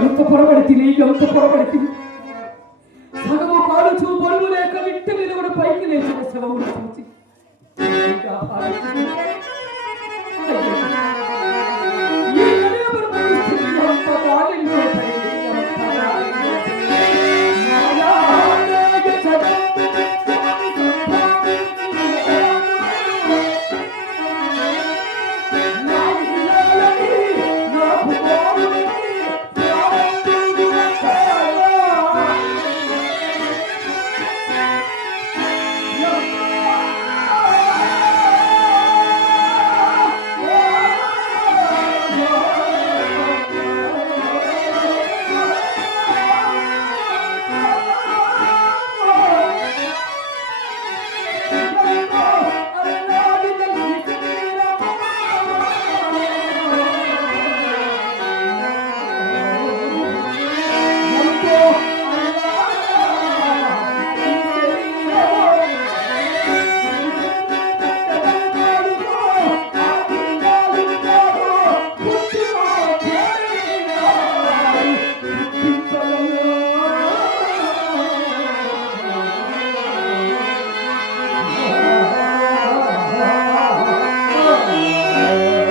ఎంత పొరబడితే ఎంత పొరబడి సగము కాలుచు బొల్లు లేక విట్టు మీద కూడా పైకి లేచిన సగము ఇంకా Yeah.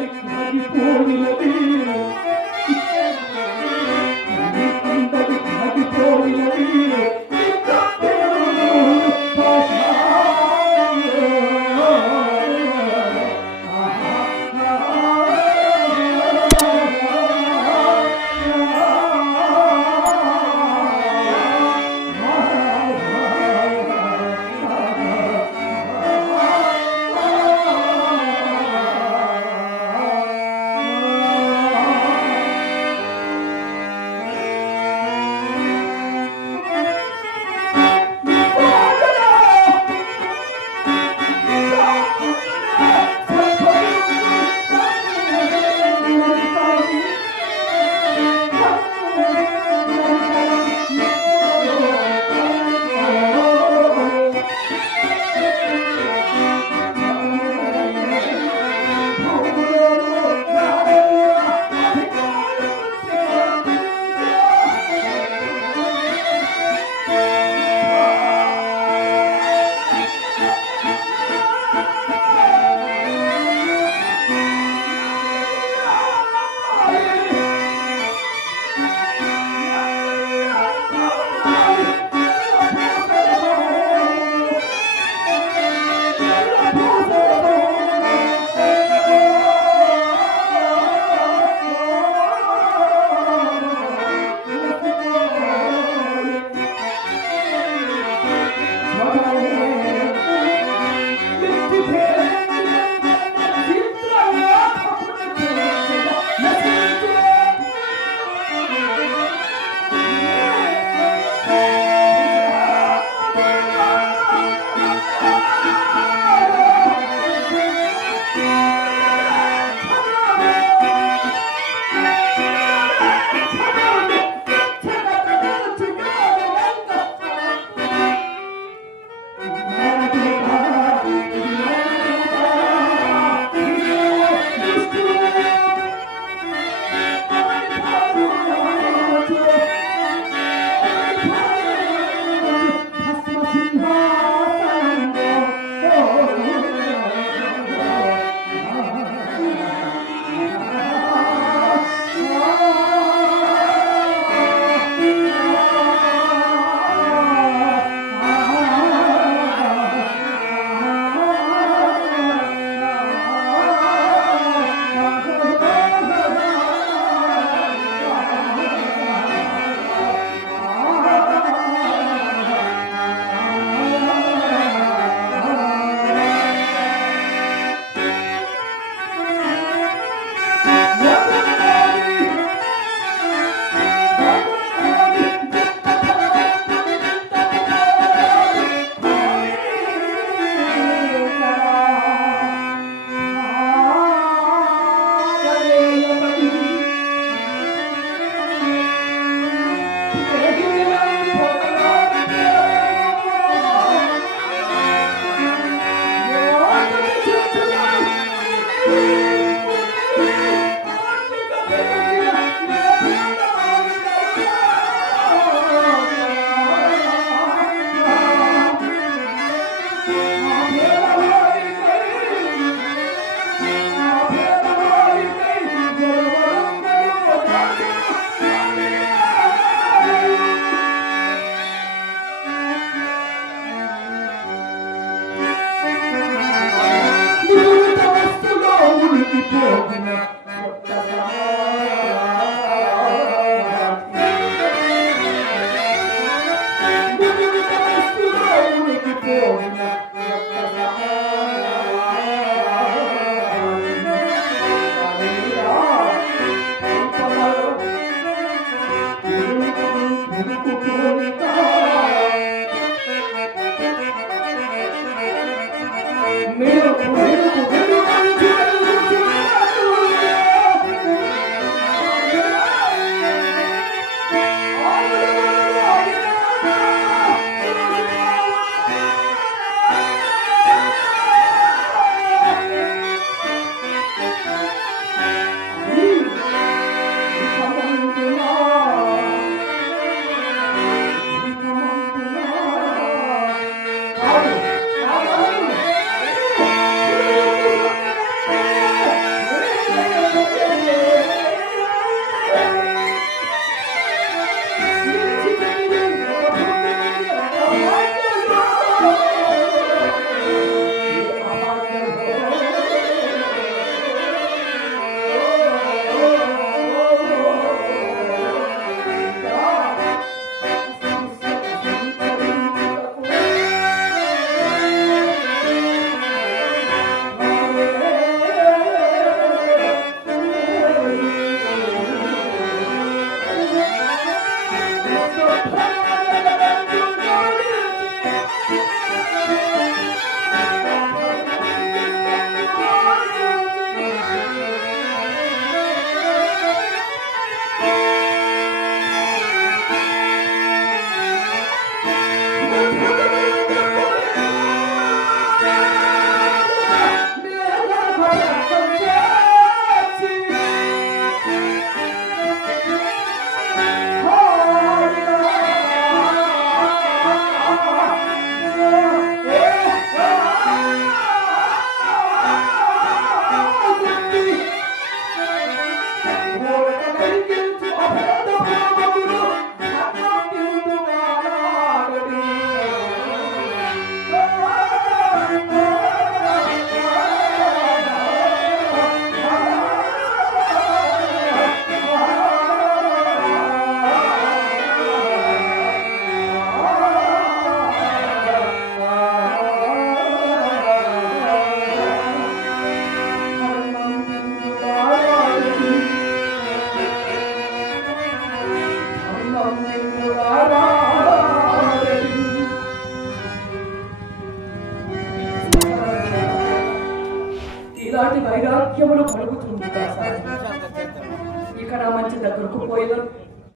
di di di di